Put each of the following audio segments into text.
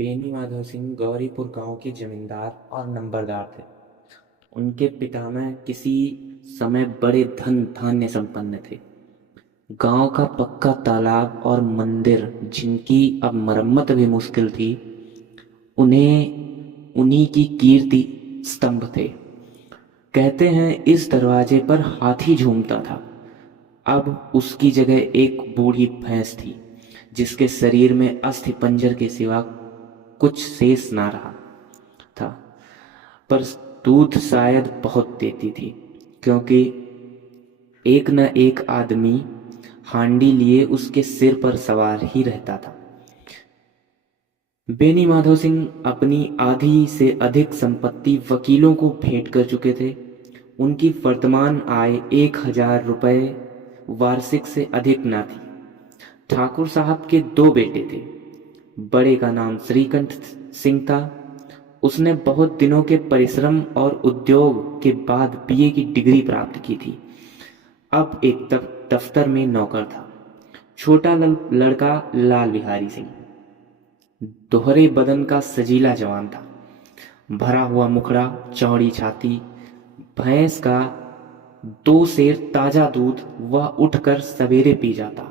बेनी माधव सिंह गौरीपुर गांव के जमींदार और नंबरदार थे। उनके पितामह किसी समय बड़े धन धान्य संपन्न थे। गांव का पक्का तालाब और मंदिर, जिनकी अब मरम्मत भी मुश्किल थी, उन्हीं की कीर्ति स्तंभ थे। कहते हैं इस दरवाजे पर हाथी झूमता था। अब उसकी जगह एक बूढ़ी भैंस थी, जिसके शरीर में अस्थि पंजर के सिवा कुछ शेष ना रहा था, पर दूध शायद बहुत देती थी, क्योंकि एक न एक आदमी हांडी लिए उसके सिर पर सवार ही रहता था। बेनी माधव सिंह अपनी आधी से अधिक संपत्ति वकीलों को भेंट कर चुके थे। उनकी वर्तमान आय 1,000 रुपये वार्षिक से अधिक न थी। ठाकुर साहब के 2 बेटे थे। बड़े का नाम श्रीकंठ सिंह था। उसने बहुत दिनों के परिश्रम और उद्योग के बाद बीए की डिग्री प्राप्त की थी। अब एक दफ्तर में नौकर था। छोटा लड़का लाल बिहारी सिंह दोहरे बदन का सजीला जवान था। भरा हुआ मुखड़ा, चौड़ी छाती, भैंस का 2 सेर ताजा दूध वह उठकर सवेरे पी जाता।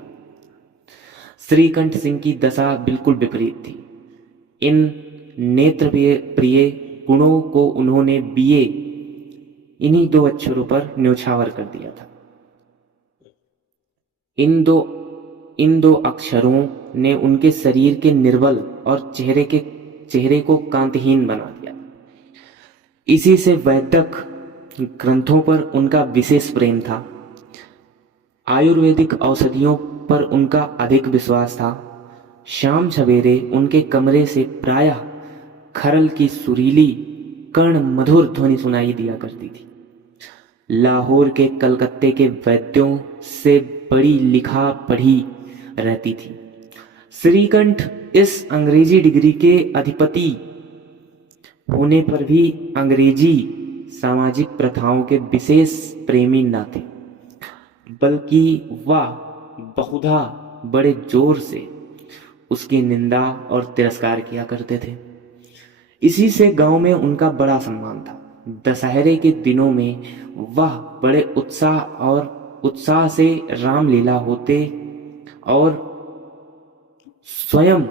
श्रीकंठ सिंह की दशा बिल्कुल विपरीत थी। इन नेत्र प्रिय गुणों को उन्होंने बीए इन्हीं 2 अक्षरों पर न्योछावर कर दिया था। इन दो अक्षरों ने उनके शरीर के निर्बल और चेहरे को कांतिहीन बना दिया। इसी से वैदिक ग्रंथों पर उनका विशेष प्रेम था। आयुर्वेदिक औषधियों पर उनका अधिक विश्वास था। शाम सवेरे उनके कमरे से प्रायः खरल की सुरीली कर्ण मधुर ध्वनि सुनाई दिया करती थी। लाहौर के, कलकत्ते के वैद्यों से बड़ी लिखा पढ़ी रहती थी। श्रीकंठ इस अंग्रेजी डिग्री के अधिपति होने पर भी अंग्रेजी सामाजिक प्रथाओं के विशेष प्रेमी न थे, बल्कि वह बहुधा बड़े जोर से उसकी निंदा और तिरस्कार किया करते थे। इसी से गांव में उनका बड़ा सम्मान था। दशहरे के दिनों में वह बड़े उत्साह से रामलीला होते और स्वयं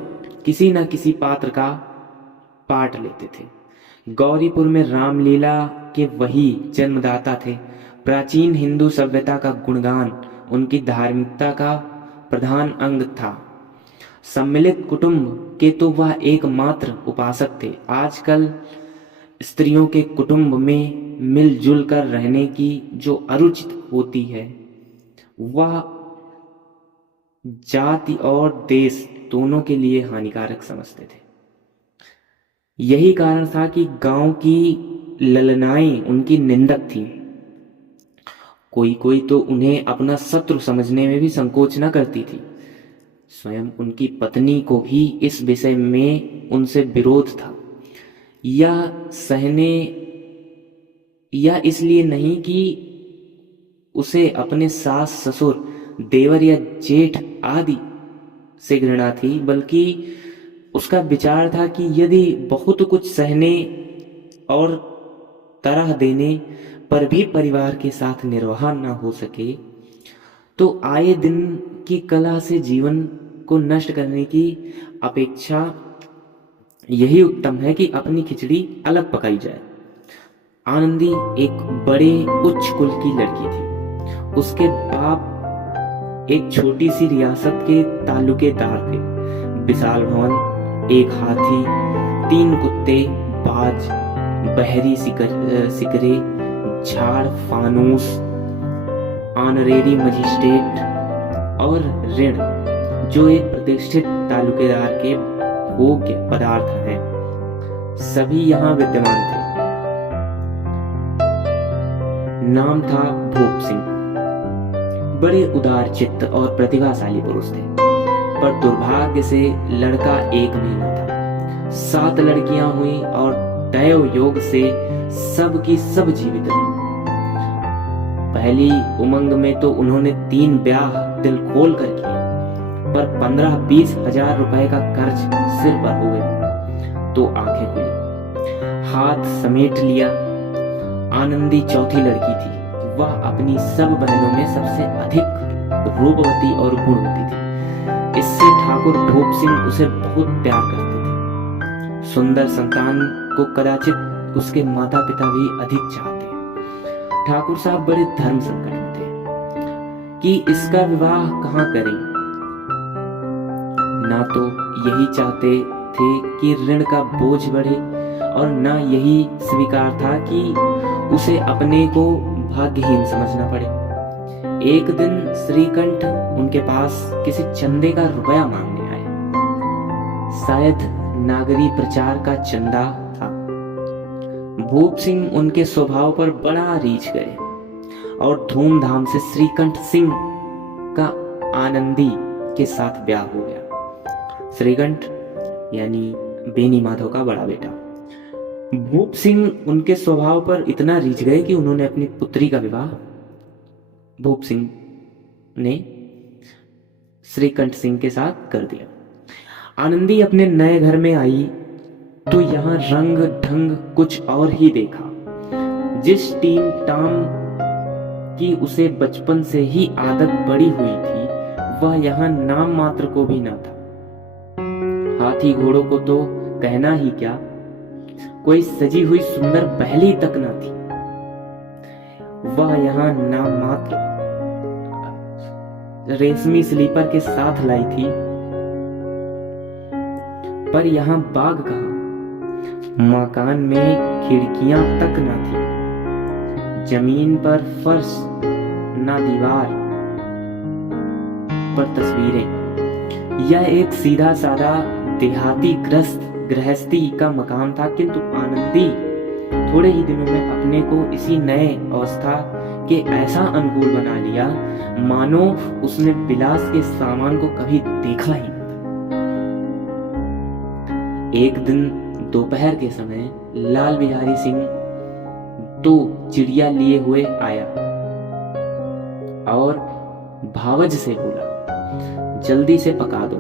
किसी न किसी पात्र का पाठ लेते थे। गौरीपुर में रामलीला के वही जन्मदाता थे। प्राचीन हिंदू सभ्यता का गुणगान उनकी धार्मिकता का प्रधान अंग था। सम्मिलित कुटुंब के तो वह एकमात्र उपासक थे। आजकल स्त्रियों के कुटुंब में मिलजुल कर रहने की जो अरुचि होती है, वह जाति और देश दोनों के लिए हानिकारक समझते थे। यही कारण था कि गांव की ललनाएं उनकी निंदक थी। कोई तो उन्हें अपना शत्रु समझने में भी संकोच न करती थी। स्वयं उनकी पत्नी को भी इस विषय में उनसे विरोध था। यह इसलिए नहीं कि उसे अपने सास ससुर, देवर या जेठ आदि से घृणा थी, बल्कि उसका विचार था कि यदि बहुत कुछ सहने और तरह देने पर भी परिवार के साथ निर्वाह न हो सके, तो आए दिन की कला से जीवन को नष्ट करने की अपेक्षा यही उत्तम है कि अपनी खिचड़ी अलग पकाई जाए। आनंदी एक बड़े उच्च कुल की लड़की थी। उसके बाप एक छोटी सी रियासत के तालुकेदार थे। विशाल भवन, एक हाथी, 3 कुत्ते, बाज, बहरी सिकरे, झाड़, फानूस, ऑनरेरी मजिस्ट्रेट और ऋण, जो एक प्रतिष्ठित तालुकेदार के भोग्य पदार्थ हैं, सभी यहाँ विद्यमान थे। नाम था भूप सिंह। बड़े उदार चित्त और प्रतिभाशाली पुरुष थे, पर दुर्भाग्य से लड़का एक भी न था। 7 लड़कियां हुई और दैव योग से सब की सब जीवित रही। पहली उमंग में तो उन्होंने 3 ब्याह दिल खोल कर किए, पर 15-20 हजार रुपए का कर्ज सिर पर हो गया। तो आंखें खुली, हाथ समेट लिया। आनंदी चौथी लड़की थी। वह अपनी सब बहनों में सबसे अधिक रूपवती और गुणवती थी। इससे ठाकुर भूप सिंह उसे बहुत प्यार करते थे। सुंदर संतान को कदाचित उसके माता पिता भी अधिक चाहते हैं। ठाकुर साहब बड़े धर्म संकट में थे कि इसका विवाह कहाँ करें। ना तो यही चाहते थे कि ऋण का बोझ बढ़े और ना यही स्वीकार था कि उसे अपने को भाग्यहीन समझना पड़े। एक दिन श्रीकंठ उनके पास किसी चंदे का रुपया मांगने आए। शायद नागरी प्रचार का चंदा था। भूप सिंह उनके स्वभाव पर बड़ा रीझ गए और धूमधाम से श्रीकंठ सिंह का आनंदी के साथ ब्याह हो गया। श्रीकंठ यानी बेनी माधव का बड़ा बेटा। भूप सिंह उनके स्वभाव पर इतना रीझ गए कि उन्होंने अपनी पुत्री का विवाह भूप सिंह ने श्रीकंठ सिंह के साथ कर दिया। आनंदी अपने नए घर में आई तो यहाँ रंग ढंग कुछ और ही देखा। जिस टीम टाम की उसे बचपन से ही आदत पड़ी हुई थी, वह यहाँ नाम मात्र को भी ना था। हाथी घोड़ों को तो कहना ही क्या, कोई सजी हुई सुंदर पहली तक न थी। वह यहाँ नाम मात्र रेशमी स्लीपर के साथ लाई थी, पर यहाँ बाग कहाँ। मकान में खिड़कियां तक न थी। जमीन पर फर्श, ना दीवार पर तस्वीरें। यह एक सीधा साधा देहाती गृहस्थी का मकान था, किंतु आनंदी थोड़े ही दिनों में अपने को इसी नए अवस्था के ऐसा अनुकूल बना लिया मानो उसने विलास के सामान को कभी देखा ही नहीं था। एक दिन दोपहर के समय लाल बिहारी सिंह 2 चिड़िया लिए हुए आया और भावज से बोला, जल्दी से पका दो,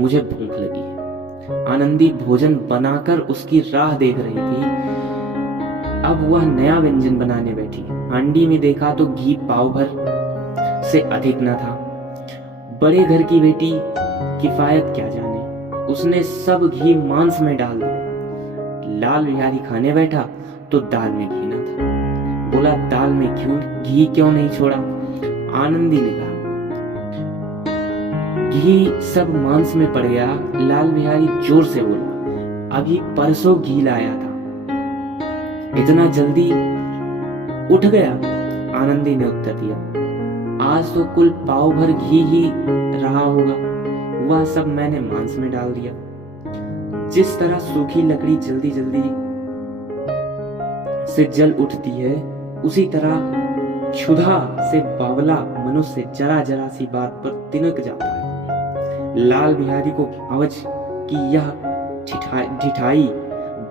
मुझे भूख लगी है। आनंदी भोजन बनाकर उसकी राह देख रही थी। अब वह नया व्यंजन बनाने बैठी। हांडी में देखा तो घी पाव भर से अधिक न था। बड़े घर की बेटी किफायत क्या जाने, उसने सब घी मांस में डाल दिया। लाल बिहारी खाने बैठा तो दाल में घी न था। बोला, दाल में घी क्यों नहीं छोड़ा? आनंदी ने कहा, घी सब मांस में पड़ गया। लाल बिहारी जोर से बोला, अभी परसों घी लाया था, इतना जल्दी उठ गया? आनंदी ने उत्तर दिया, आज तो कुल पाव भर घी ही रहा होगा, वह सब मैंने मांस में डाल दिया। जिस तरह सूखी लकड़ी जल्दी जल्दी से जल उठती है, उसी तरह क्षुधा से बावला मनुष्य जरा जरा सी बात पर तिनक जाता है। लाल बिहारी को भावज की यह ढिठाई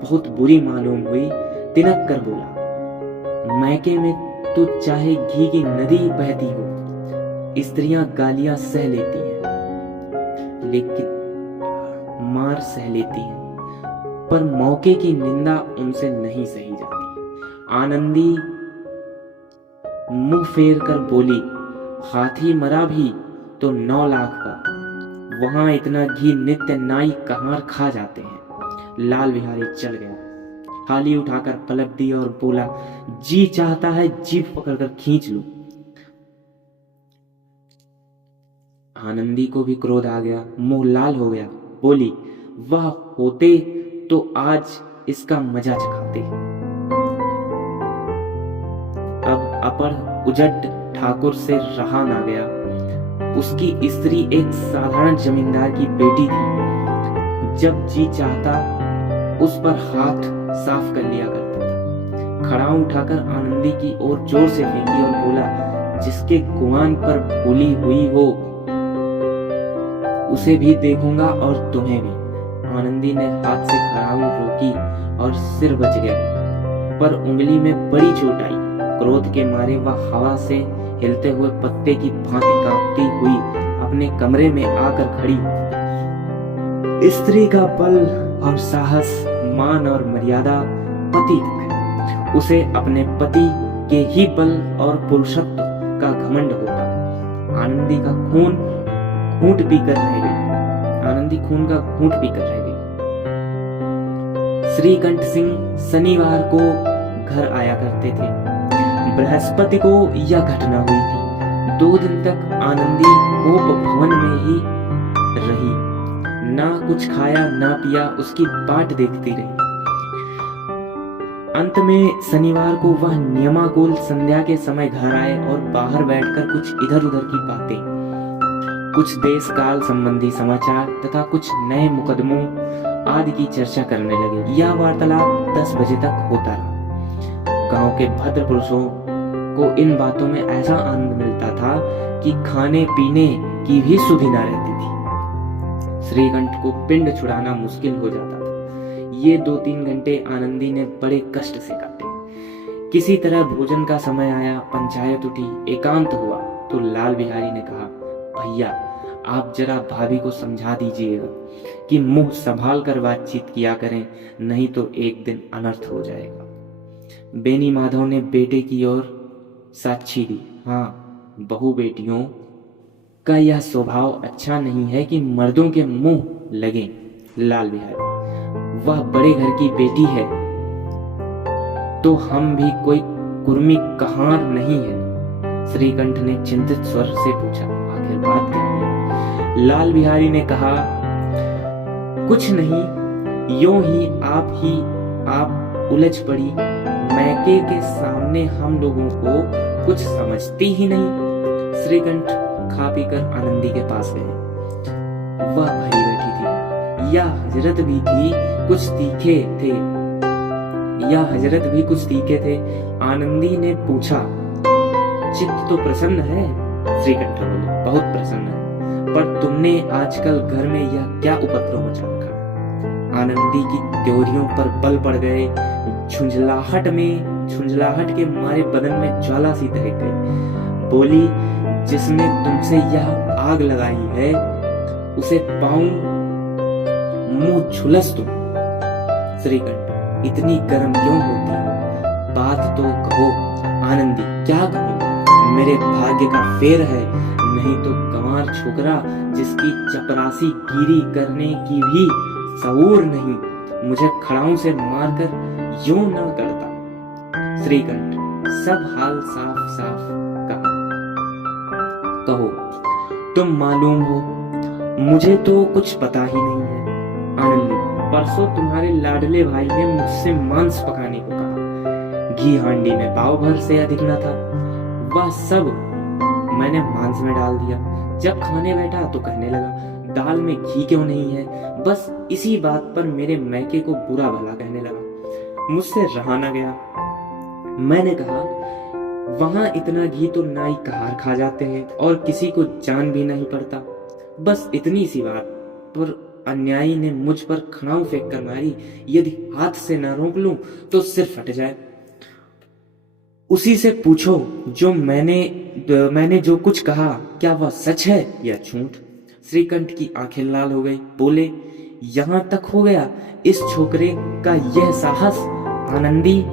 बहुत बुरी मालूम हुई। तिनक कर बोला, मैके में तो चाहे घी की नदी बहती हो, स्त्रियां गालियां सह लेती हैं, लेकिन मार सह लेती हैं, पर मौके की निंदा उनसे नहीं सही जाती। आनंदी मुंह फेर कर बोली, हाथी मरा भी तो 9 लाख का, वहां इतना घी नित्य नाई कहार खा जाते हैं। लाल बिहारी चल गया। थाली उठाकर पलट दी और बोला, जी चाहता है जीभ पकड़कर खींच लूं। आनंदी को भी क्रोध आ गया, मुंह लाल हो गया। बोली, वह होते तो आज इसका मजा चखाते। अब अपड़ उजट ठाकुर से रहा ना गया। उसकी स्त्री एक साधारण जमींदार की बेटी थी। जब जी चाहता उस पर हाथ साफ कर लिया करता था। खड़ाऊ उठाकर आनंदी की ओर जोर से फेंकी और बोला, जिसके गुमान पर भूली हुई हो उसे भी देखूंगा और तुम्हें भी। आनंदी ने हाथ से खड़ाऊ रोकी और सिर बच गया, पर उंगली में बड़ी चोट आई। क्रोध के मारे वह हवा से हिलते हुए पत्ते की भांति कांपती हुई अपने कमरे में आकर खड़ी। स्त्री का बल और साहस मान और मर्यादा पति तक है। उसे अपने पति के ही बल और पुरुषत्व का घमंड होता है। आनंदी का खून घूंट पीकर रह गई। आनंदी खून का घूंट पीकर रह गई। श्रीकंठ सिंह शनिवार को घर आया करते थे। बृहस्पति को यह घटना हुई थी। 2 दिन तक आनंदी कोप भवन में ही रही। ना कुछ खाया ना पिया, उसकी बाट देखती रही। अंत में शनिवार को वह नियमाकुल संध्या के समय घर आए और बाहर बैठकर कुछ इधर उधर की बातें, कुछ देश काल संबंधी समाचार तथा कुछ नए मुकदमों आदि की चर्चा करने लगे। यह वार्तालाप 10 बजे तक होता रहा। गांव के भद्र पुरुषों को इन बातों में ऐसा आनंद मिलता था कि खाने पीने की भी सुधि न रहती थी। श्रीकंठ को पिंड छुड़ाना मुश्किल हो जाता था। ये 2-3 घंटे आनंदी ने बड़े कष्ट से काटे। किसी तरह भोजन का समय आया, पंचायत उठी, एकांत हुआ तो लाल बिहारी ने कहा, भैया आप जरा भाभी को समझा दीजिएगा कि मुंह संभाल कर बातचीत किया करें, नहीं तो एक दिन अनर्थ हो जाएगा। बेनी माधव ने बेटे की ओर साक्षी दी। हाँ, बहू बेटियों का यह स्वभाव अच्छा नहीं है कि मर्दों के मुंह लगे। लाल बिहारी, वह बड़े घर की बेटी है तो हम भी कोई कुर्मी कहार नहीं है। श्रीकंठ ने चिंतित स्वर से पूछा, आखिर बात क्या है? लाल बिहारी ने कहा, कुछ नहीं, यूं ही आप उलझ पड़ी। मैके के सामने हम लोगों को कुछ समझती ही नहीं। श्रीकंठ खा पीकर आनंदी के पास गए। वह भरी बैठी थी। यह हजरत भी कुछ तीखे थे। आनंदी ने पूछा, चित्त तो प्रसन्न है? श्रीकंठ बोले, बहुत प्रसन्न है, पर तुमने आजकल घर में यह क्या उपद्रव मचा रखा? आनंदी की त्योरियों पर बल पड़ गए। झुंझलाहट के मारे बदन में ज्वाला सी दहक गई। बोली, जिसने तुमसे यह आग लगाई है उसे पाऊं मुंह झुलस तुम। श्रीकंठ, इतनी गर्म क्यों होती हो? बात तो कहो। आनंदी, क्या कहूं? मेरे भाग्य का फेर है, नहीं तो गंवार छोकरा जिसकी चपरासी गिरी करने की भी शऊर नहीं, मुझे खड़ाऊ से मारकर यूं न करता। श्रीकंठ, सब हाल साफ साफ कहो, तुम मालूम हो, मुझे तो कुछ पता ही नहीं है। आनंदी, परसों तुम्हारे लाडले भाई ने मुझसे मांस पकाने को कहा। घी हांडी में पाव भर से अधिक न था। वह सब मैंने मांस में डाल दिया। जब खाने बैठा तो कहने लगा, दाल में घी क्यों नहीं है? बस इसी बात पर मेरे मैके को बुरा भला कहने लगा। मुझसे रहा न गया। मैंने कहा, वहां इतना घी तो नाई कहार खा जाते हैं और किसी को जान भी नहीं पड़ता। बस इतनी सी बात पर अन्यायी ने मुझ पर खड़ाऊ फेंक कर मारी। यदि हाथ से न रोक लूं तो सिर फट जाए। उसी से पूछो, जो मैंने जो कुछ कहा, क्या वह सच है या झूठ? श्रीकंठ की आंखें लाल हो गई। बोले, यहां तक हो गया इस छोकरे का यह साहस? आनंदी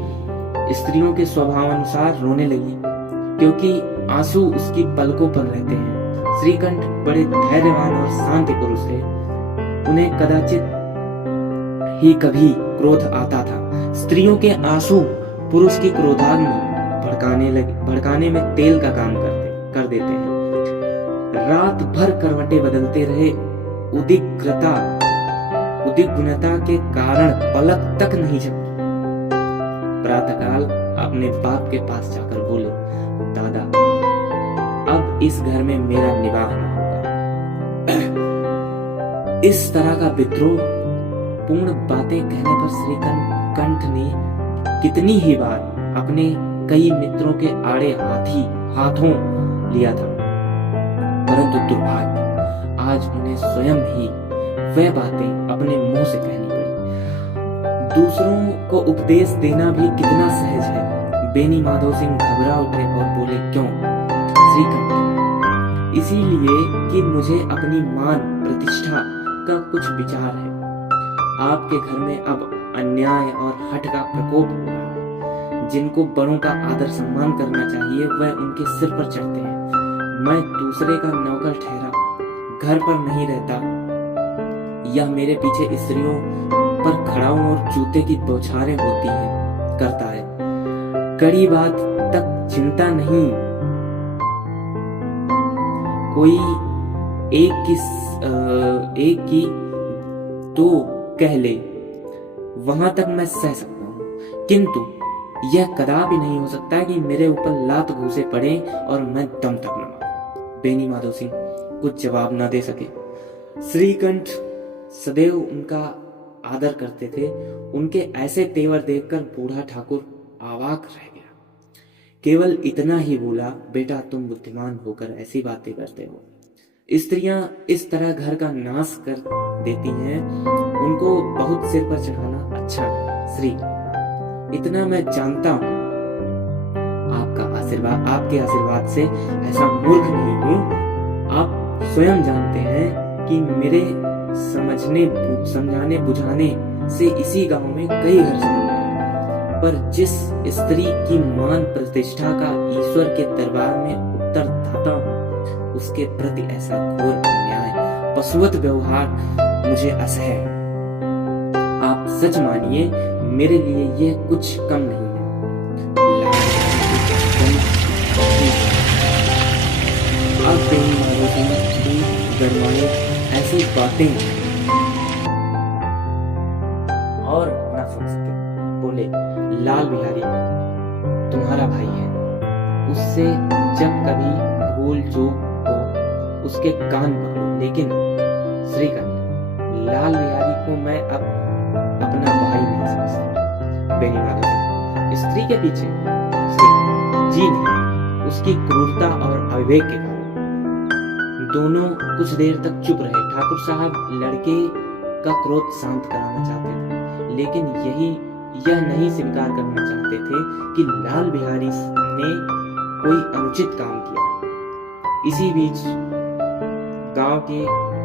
स्त्रियों के स्वभाव अनुसार रोने लगी, क्योंकि आंसू उसकी पलकों पर रहते हैं। श्रीकंठ बड़े धैर्यवान और शांत पुरुष थे। उन्हें कदाचित ही कभी क्रोध आता था। स्त्रियों के आंसू पुरुष की क्रोधाग्नि भड़काने में तेल का काम कर देते हैं। रात भर करवटें बदलते रहे। उद्विग्नता के कारण पलक तक नहीं झपकी। प्रातःकाल अपने बाप के पास जाकर बोले, दादा, अब इस घर में मेरा निवाह न होगा। इस तरह का विद्रोह पूर्ण बातें कहने पर श्रीकंठ ने कितनी ही बार अपने कई मित्रों के आड़े हाथों लिया था, परंतु दुर्भाग्य, आज उन्हें स्वयं ही वह बातें अपने मुंह से कहनी पड़ी। दूसरों को उपदेश देना भी कितना सहज है। बेनी माधव सिंह घबरा उठे और बोले, क्यों? श्रीकंठ, इसीलिए कि मुझे अपनी मान प्रतिष्ठा का कुछ विचार है। आपके घर में अब अन्याय और हठ का प्रकोप हो रहा है। जिनको बड़ों का आदर सम्मान करना चाहिए वह उनके सिर पर चढ़ते हैं। मैं दूसरे का नौकर ठहरा, घर पर नहीं रहता, या मेरे पीछे स्त्रियों पर खड़ा हूं और जूते की बौछारें होती है करता है। कड़ी बात तक चिंता नहीं, कोई एक की तो कह ले, वहां तक मैं सह सकता हूं, किंतु यह कदापि नहीं हो सकता कि मेरे ऊपर लात घूसे पड़े और मैं दम तक न मारूं। बेनी माधव सिंह कुछ जवाब न दे सके। श्रीकंठ सदैव उनका आदर करते थे। उनके ऐसे तेवर देखकर बूढ़ा ठाकुर अवाक रह गया। केवल इतना ही बोला, बेटा तुम बुद्धिमान होकर ऐसी बातें करते हो। स्त्रियां इस तरह घर का नाश कर देती हैं, उनको बहुत सिर पर चढ़ाना अच्छा नहीं। श्री, इतना मैं जानता हूं, आपके आशीर्वाद से ऐसा मूर्ख नहीं हूं। आप स्वयं जानते हैं कि मेरे समझाने बुझाने से इसी गांव में कई घर चल गए, पर जिस स्त्री की मान प्रतिष्ठा का ईश्वर के दरबार में उत्तरदाता हूं, उसके प्रति ऐसा घोर अन्याय, पशुवत व्यवहार मुझे असह्य है। आप सच मानिए, मेरे लिए यह कुछ कम नहीं है। आप बेनी माधव सिंह की गरमाए ऐसी बातें और न सुन सके। बोले, लाल बिहारी तुम्हारा भाई है, उससे जब कभी भूल चूक हो उसके कान पकड़ो। लेकिन श्रीकांत, लाल बिहारी को मैं अब अपना भाई नहीं समझता। बेनी माधव सिंह, स्त्री के पीछे? जी नहीं, उसकी क्रूरता और अविवेक के कारण। दोनों कुछ देर तक चुप रहे। ठाकुर साहब लड़के का क्रोध शांत कराना चाहते थे, लेकिन यह नहीं स्वीकार करना चाहते थे कि लाल बिहारी ने कोई अनुचित काम किया। इसी बीच गांव के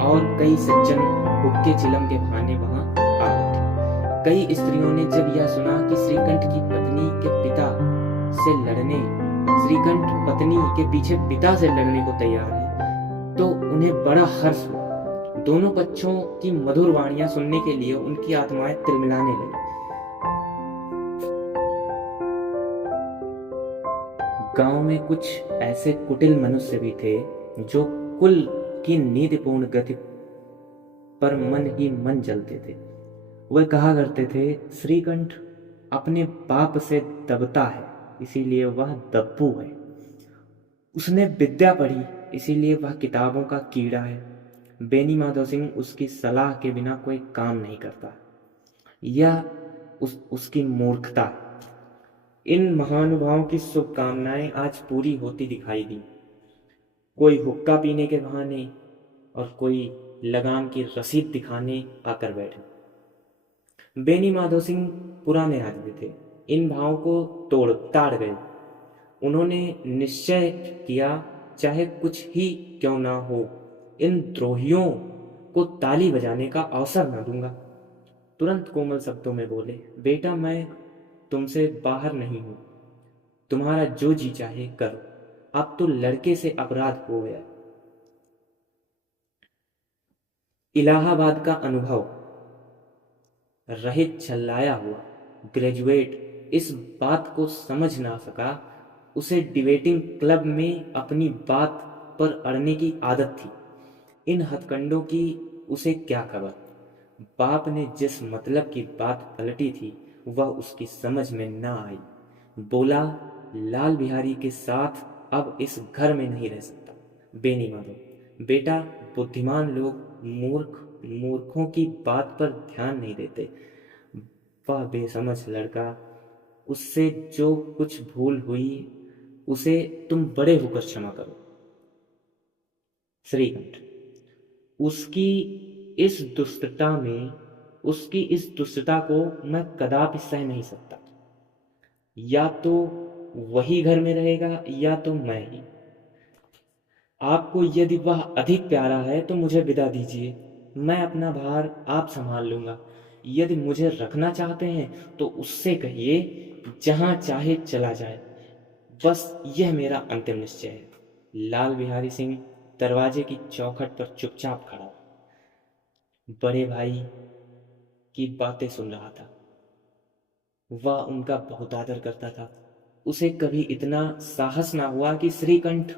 और कई सज्जन हुक्के चिलम के बहाने वहां आ उठे। कई स्त्रियों ने जब यह सुना कि श्रीकंठ पत्नी के पीछे पिता से लड़ने को तैयार है, तो उन्हें बड़ा हर्ष हुआ। दोनों पक्षों की मधुर वाणियां सुनने के लिए उनकी आत्माएं तिलमिलाने लगी। गांव में कुछ ऐसे कुटिल मनुष्य भी थे जो कुल की नीतिपूर्ण गति पर मन ही मन जलते थे। वह कहा करते थे, श्रीकंठ अपने बाप से दबता है, इसीलिए वह दब्बू है। उसने विद्या पढ़ी, इसीलिए वह किताबों का कीड़ा है। बेनी माधव सिंह उसकी सलाह के बिना कोई काम नहीं करता। यह उसकी मूर्खता है। इन महानुभावों की शुभकामनाएं आज पूरी होती दिखाई दी। कोई हुक्का पीने के बहाने और कोई लगाम की रसीद दिखाने आकर बैठे। बेनी माधव सिंह पुराने आदमी थे, इन भावों को तोड़ ताड़ गए। उन्होंने निश्चय किया, चाहे कुछ ही क्यों ना हो, इन द्रोहियों को ताली बजाने का अवसर न दूंगा। तुरंत कोमल शब्दों में बोले, बेटा मैं तुमसे बाहर नहीं हूं, तुम्हारा जो जी चाहे करो, अब तो लड़के से अपराध हो गया। इलाहाबाद का अनुभव रहित छल्लाया हुआ ग्रेजुएट इस बात को समझ ना सका, उसे डिबेटिंग क्लब में अपनी बात पर अड़ने की आदत थी। इन हथकंडों की उसे क्या खबर। बाप ने जिस मतलब की बात पलटी थी वह उसकी समझ में ना आई। बोला, लाल बिहारी के साथ अब इस घर में नहीं रह सकता। बेनी माधव, बेटा बुद्धिमान लोग मूर्खों की बात पर ध्यान नहीं देते। वह बेसमझ लड़का, उससे जो कुछ भूल हुई उसे तुम बड़े होकर क्षमा करो। श्रीकंठ, उसकी इस दुष्टता को मैं कदापि सह नहीं सकता। या तो वही घर में रहेगा या तो मैं ही। आपको यदि वह अधिक प्यारा है तो मुझे विदा दीजिए, मैं अपना भार आप संभाल लूंगा। यदि मुझे रखना चाहते हैं तो उससे कहिए जहां चाहे चला जाए, बस यह मेरा अंतिम निश्चय है। लाल बिहारी सिंह दरवाजे की चौखट पर चुपचाप खड़ा बड़े भाई की बातें सुन रहा था। वह उनका बहुत आदर करता था। उसे कभी इतना साहस ना हुआ कि श्रीकंठ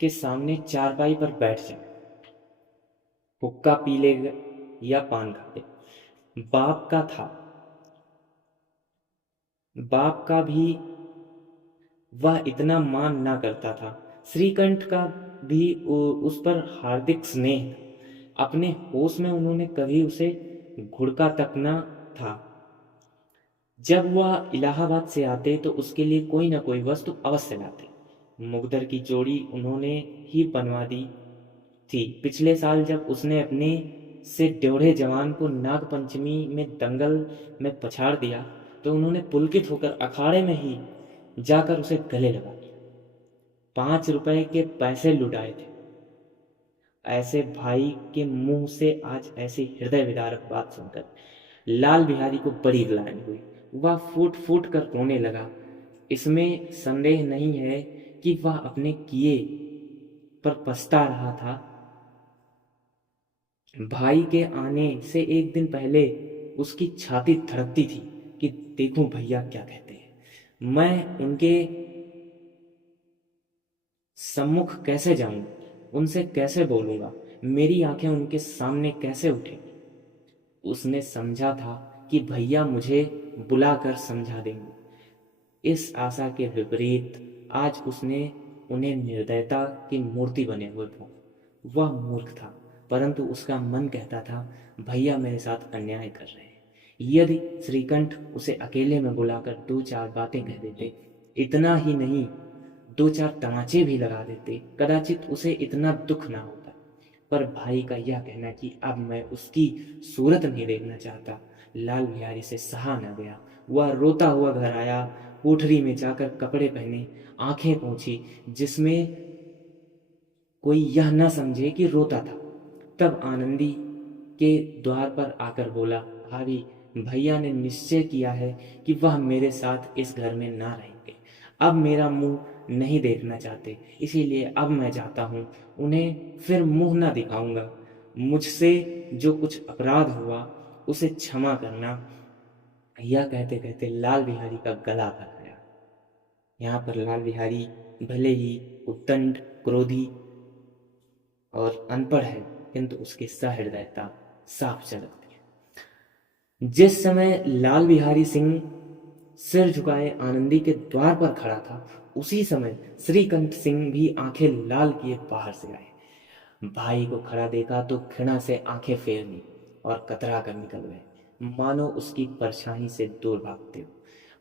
के सामने चारपाई पर बैठ जाए, हुक्का पी ले या पान खा ले। बाप का था, बाप का भी वह इतना मान ना करता था। श्रीकंठ का भी उस पर हार्दिक स्नेह था। अपने होश में उन्होंने कभी उसे घुड़का तक ना था। जब वह इलाहाबाद से आते तो उसके लिए कोई ना कोई वस्तु अवश्य लाते। मुगदर की जोड़ी उन्होंने ही बनवा दी थी। पिछले साल जब उसने अपने से ड्योढ़े जवान को नाग पंचमी में दंगल में पछाड़ दिया तो उन्होंने पुलकित होकर अखाड़े में ही जाकर उसे गले लगा लिया। 5 रुपए के पैसे लुटाए थे। ऐसे भाई के मुंह से आज ऐसी हृदय विदारक बात सुनकर लाल बिहारी को बड़ी ग्लानि हुई। वह फूट फूट कर रोने लगा। इसमें संदेह नहीं है कि वह अपने किए पर पछता रहा था। भाई के आने से एक दिन पहले उसकी छाती धड़कती थी कि देखूं भैया क्या कहते हैं, मैं उनके सम्मुख कैसे जाऊं, उनसे कैसे बोलूंगा, मेरी आंखें उनके सामने कैसे उठेंगी। उसने समझा था कि भैया मुझे बुलाकर समझा देंगे। इस आशा के विपरीत आज उसने उन्हें निर्दयता की मूर्ति बने हुए भोगा। वह मूर्ख था, परंतु उसका मन कहता था भैया मेरे साथ अन्याय कर रहे हैं। यदि श्रीकंठ उसे अकेले में बुलाकर 2-4 बातें कह देते, इतना ही नहीं 2-4 तमाचे भी लगा देते, कदाचित उसे इतना दुख ना होता। पर भाई का यह कहना कि अब मैं उसकी सूरत नहीं देखना चाहता, लाल बिहारी से सहा न गया। वह रोता हुआ घर आया, कोठरी में जाकर कपड़े पहने, आंखें पोंछी, जिसमें कोई यह न समझे कि रोता था। तब आनंदी के द्वार पर आकर बोला, भाभी, भैया ने निश्चय किया है कि वह मेरे साथ इस घर में ना रहेंगे। अब मेरा मुंह नहीं देखना चाहते, इसीलिए अब मैं जाता हूँ। उन्हें फिर मुंह ना दिखाऊंगा। मुझसे जो कुछ अपराध हुआ उसे क्षमा करना। यह कहते कहते लाल बिहारी का गला भर आया। यहाँ पर लाल बिहारी भले ही उद्दंड, क्रोधी और अनपढ़ है, किंतु उसकी सहृदयता साफ झलकती है। जिस समय लाल बिहारी सिंह सिर झुकाए आनंदी के द्वार पर खड़ा था, उसी समय श्रीकंठ सिंह भी आंखें लाल किए बाहर से आए। भाई को खड़ा देखा तो घृणा से आंखें फेर ली और कतरा कर निकल गए, मानो उसकी परछाई से दूर भागते हो।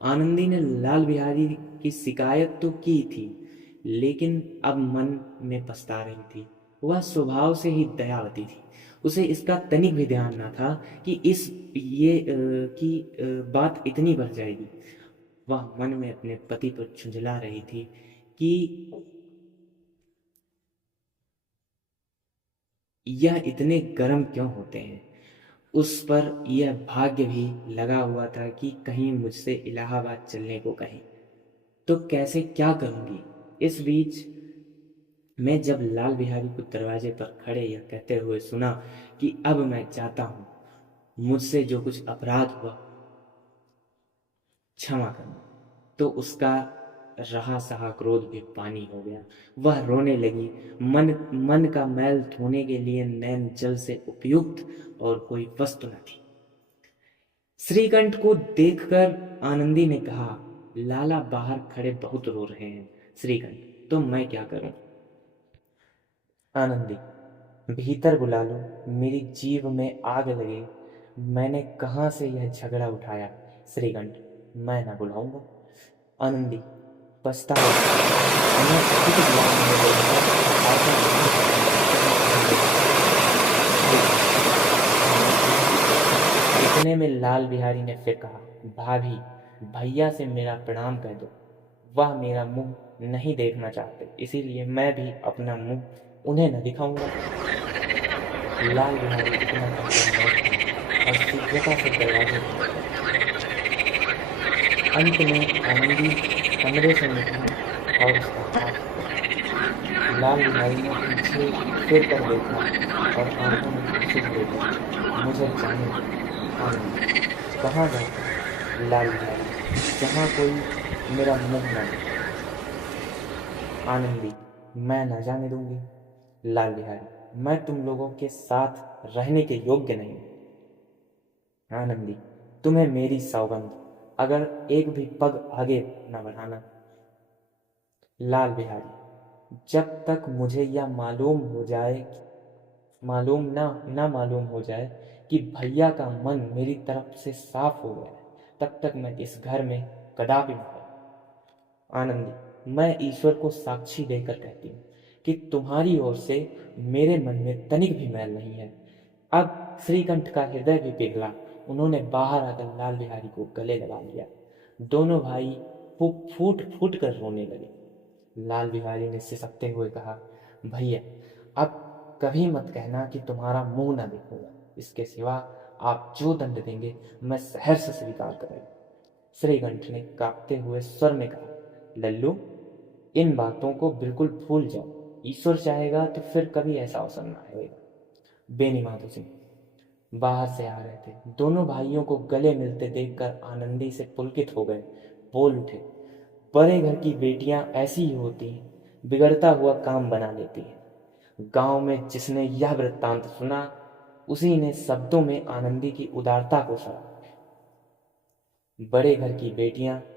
आनंदी ने लाल बिहारी की शिकायत तो की थी, लेकिन अब मन में पछता रही थी। वह स्वभाव से ही दयावती थी। उसे इसका तनिक भी ध्यान न था कि बात इतनी बढ़ जाएगी। वह मन में अपने पति पर झुंझला रही थी कि यह इतने गर्म क्यों होते हैं। उस पर यह भाग्य भी लगा हुआ था कि कहीं मुझसे इलाहाबाद चलने को कहें तो कैसे क्या करूंगी। इस बीच मैं जब लाल बिहारी को दरवाजे पर खड़े यह कहते हुए सुना कि अब मैं चाहता हूं, मुझसे जो कुछ अपराध हुआ क्षमा करना, तो उसका रहा सहा क्रोध भी पानी हो गया। वह रोने लगी। मन का मैल धोने के लिए नैन जल से उपयुक्त और कोई वस्तु न थी। श्रीकंठ को देखकर आनंदी ने कहा, लाला बाहर खड़े बहुत रो रहे हैं। श्रीकंठ, तो मैं क्या करूं? आनंदी, भीतर बुला लो, मेरी जीभ में आग लगे। मैंने कहाँ से यह झगड़ा उठाया? श्रीकंठ, मैं ना बुलाऊंगा। आनंदी, पछतावा हमें खुद बुलाने में लगेगा, आगे इतने में लाल बिहारी ने फिर कहा, भाभी, भैया से मेरा प्रणाम कह दो। वह मेरा मुंह नहीं देखना चाहते, इसीलिए मैं भी अपना मुंह उन्हें न दिखाऊंगा। लाल बिहारी इतना कहकर और यथा से दरवाजे पर। अंत में आनंदी कमरे से निकली और उसका हाथ पकड़ा। लाल बिहारी ने पीछे फिर कर देखा और आंखों में आंसू भरे गए। मुझे जाने दो आनंदी। कहाँ जाता है लाल बिहारी? जहाँ कोई मेरा मुंह ना देखे। आनंदी, मैं न जाने दूंगी। लाल बिहारी, मैं तुम लोगों के साथ रहने के योग्य नहीं। आनंदी, तुम्हें मेरी सौगंध, अगर एक भी पग आगे न बढ़ाना। लाल बिहारी, जब तक मुझे यह मालूम हो जाए कि भैया का मन मेरी तरफ से साफ हो गया है, तब तक मैं इस घर में कदापि न आऊं। आनंदी, मैं ईश्वर को साक्षी देकर कहती हूँ कि तुम्हारी ओर से मेरे मन में तनिक भी मैल नहीं है। अब श्रीकंठ का हृदय भी पिघला। उन्होंने बाहर आकर लाल बिहारी को गले लगा लिया। दोनों भाई फूट फूट कर रोने लगे। लाल बिहारी ने सिसकते हुए कहा, भैया, अब कभी मत कहना कि तुम्हारा मुंह ना देखूंगा। इसके सिवा आप जो दंड देंगे मैं सहर्ष स्वीकार करूंगा। श्रीकंठ ने कांपते हुए स्वर में कहा, लल्लू, इन बातों को बिल्कुल भूल जाओ। ईश्वर चाहेगा तो फिर कभी ऐसा अवसर ना आएगा। बेनी माधो सिंह बाहर से आ रहे थे। दोनों भाइयों को गले मिलते देखकर आनंदी से पुलकित हो गए। बोल उठे, बड़े घर की बेटियां ऐसी ही होती हैं, बिगड़ता हुआ काम बना लेती हैं। गांव में जिसने यह वृत्तांत सुना, उसी ने शब्दों में आनंदी की उदारता को सराहा। बड़े घर की बेटियां